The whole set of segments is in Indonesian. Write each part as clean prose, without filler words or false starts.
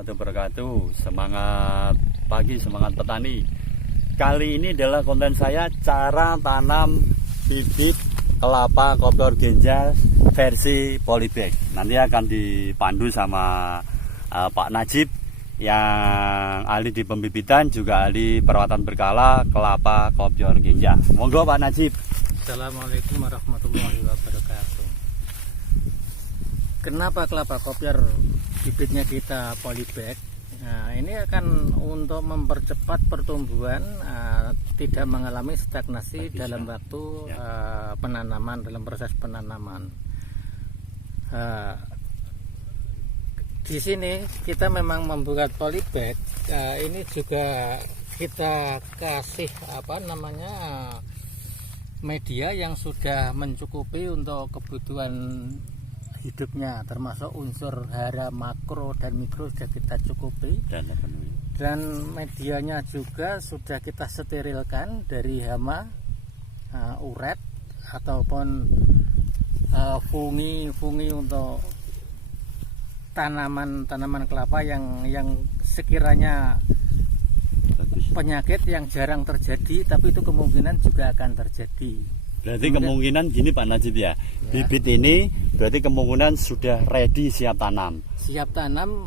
warahmatullahi wabarakatuh. Semangat pagi, semangat petani. Kali ini adalah konten saya cara tanam bibit kelapa kopi organza versi polybag. Nanti akan dipandu sama Pak Najib yang ahli di pembibitan, juga ahli perawatan berkala kelapa kopi organza. Monggo Pak Najib. Assalamualaikum warahmatullahi wabarakatuh. Kenapa kelapa kopior bibitnya kita polybag? Nah, ini akan untuk mempercepat pertumbuhan, tidak mengalami stagnasi dalam waktu penanaman, dalam proses penanaman. Di sini kita memang membuat polybag. Ini juga kita kasih media yang sudah mencukupi untuk kebutuhan hidupnya, termasuk unsur hara makro dan mikro sudah kita cukupi, dan medianya juga sudah kita sterilkan dari hama, uret ataupun fungi untuk tanaman kelapa yang sekiranya penyakit yang jarang terjadi, tapi itu kemungkinan juga akan terjadi. Berarti kemungkinan gini Pak Najib ya, bibit ini berarti kemungkinan sudah ready siap tanam. Siap tanam,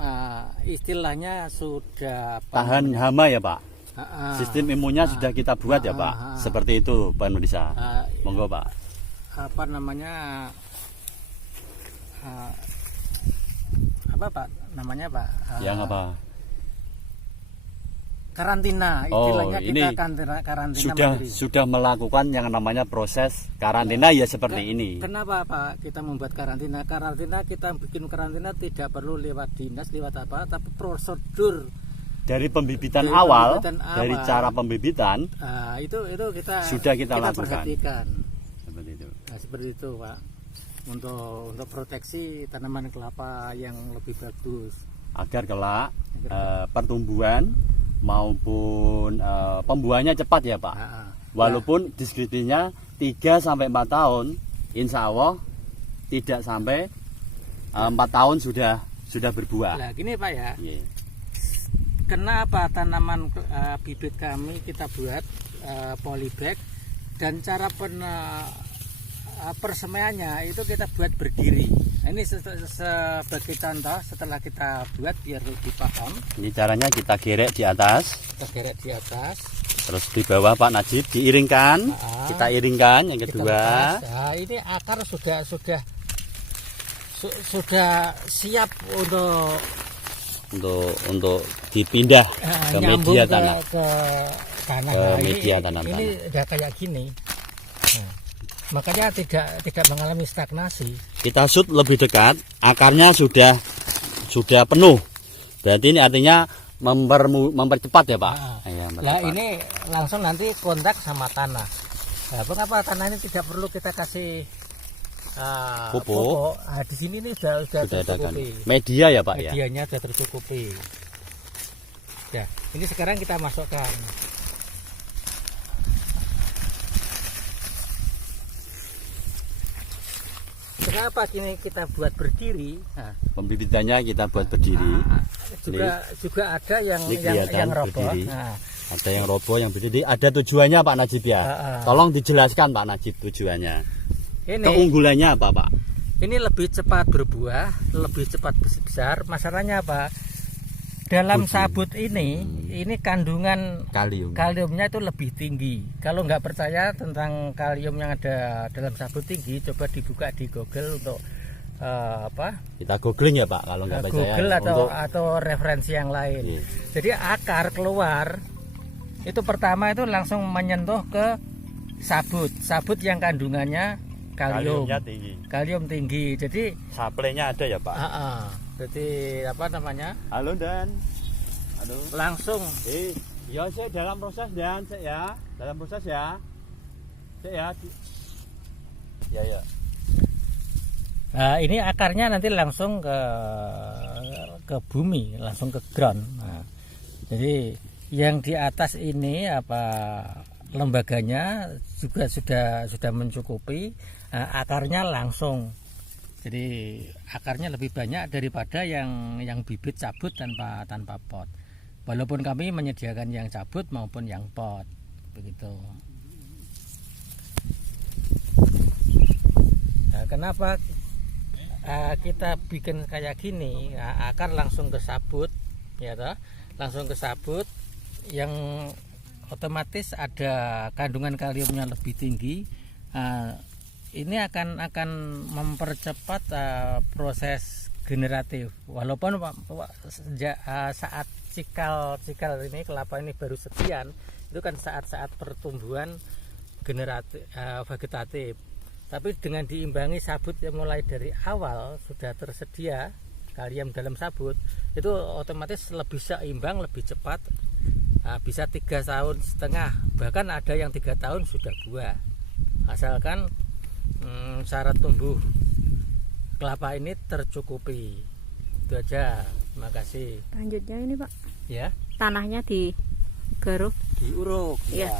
istilahnya sudah tahan hama ya Pak. Sistem imunnya sudah kita buat ya Pak. Seperti itu Pak Nurisa. Monggo Pak. Apa Pak namanya Pak? Yang apa? Karantina, istilahnya kita karantina sudah melakukan yang namanya proses karantina ya seperti ini. Kenapa Pak kita membuat karantina? Kita bikin karantina tidak perlu lewat dinas, lewat apa, tapi prosedur dari pembibitan awal, dari cara pembibitan itu kita sudah kita lakukan. Perhatikan. Seperti itu. Nah, seperti itu Pak. Untuk proteksi tanaman kelapa yang lebih bagus, agar kelak pertumbuhan maupun pembuahannya cepat ya Pak. Walaupun deskripsinya 3-4 tahun, insya Allah tidak sampai 4 tahun sudah berbuah. Nah gini Pak ya, kenapa tanaman bibit kami kita buat polybag, dan cara persemaiannya itu kita buat berdiri. Ini sebagai contoh, setelah kita buat biar lebih paham. Ini caranya kita gerek di atas. Terus di bawah Pak Najib diiringkan. Kita iringkan yang kedua. Nah, ini akar sudah siap untuk dipindah ke media tanah. Ke tanah. Media tanah. Ini udah kayak gini. Nah, makanya tidak mengalami stagnasi. Kita shoot lebih dekat, akarnya sudah penuh. Berarti ini artinya mempercepat ya Pak. Nah ini langsung nanti kontak sama tanah. Nah, mengapa tanah ini tidak perlu kita kasih pupuk? Nah, di sini ini sudah tercukupi. Media ya Pak. Medianya sudah tercukupi. Ya, ini sekarang kita masukkan. Kenapa kini kita buat berdiri? Nah, pembibitannya kita buat berdiri. Juga ada yang roboh. Nah, ada yang roboh, yang berdiri. Ada tujuannya Pak Najib ya. Tolong dijelaskan Pak Najib tujuannya. Keunggulannya apa Pak? Ini lebih cepat berbuah, lebih cepat besar. Masalahnya apa? Dalam sabut ini kandungan kaliumnya itu lebih tinggi. Kalau nggak percaya tentang kalium yang ada dalam sabut tinggi, coba dibuka di Google untuk kita googling ya Pak kalau nggak percaya. Google atau referensi yang lain. Jadi akar keluar itu pertama itu langsung menyentuh ke sabut yang kandungannya kalium tinggi. Jadi suplainya ada ya Pak. Jadi halo dan langsung ya saya dalam proses dan ya nah, ini akarnya nanti langsung ke bumi, langsung ke ground. Nah, jadi yang di atas ini lembaganya juga sudah mencukupi, akarnya langsung Jadi akarnya lebih banyak daripada yang bibit cabut tanpa pot. Walaupun kami menyediakan yang cabut maupun yang pot, begitu. Nah, kenapa kita bikin kayak gini? Nah, akar langsung ke sabut, ya toh? Langsung ke sabut, yang otomatis ada kandungan kaliumnya lebih tinggi. Ini akan mempercepat proses generatif. Walaupun sejak saat cikal ini kelapa ini baru sekian, itu kan saat-saat pertumbuhan generatif vegetatif. Tapi dengan diimbangi sabut yang mulai dari awal sudah tersedia kalium dalam sabut, itu otomatis lebih seimbang, lebih cepat. Bisa 3,5 tahun, bahkan ada yang 3 tahun sudah buah, asalkan syarat tumbuh kelapa ini tercukupi. Itu aja. Terima kasih. Lanjutnya ini Pak, Ya, tanahnya digaruk, diuruk. Iya. Ya.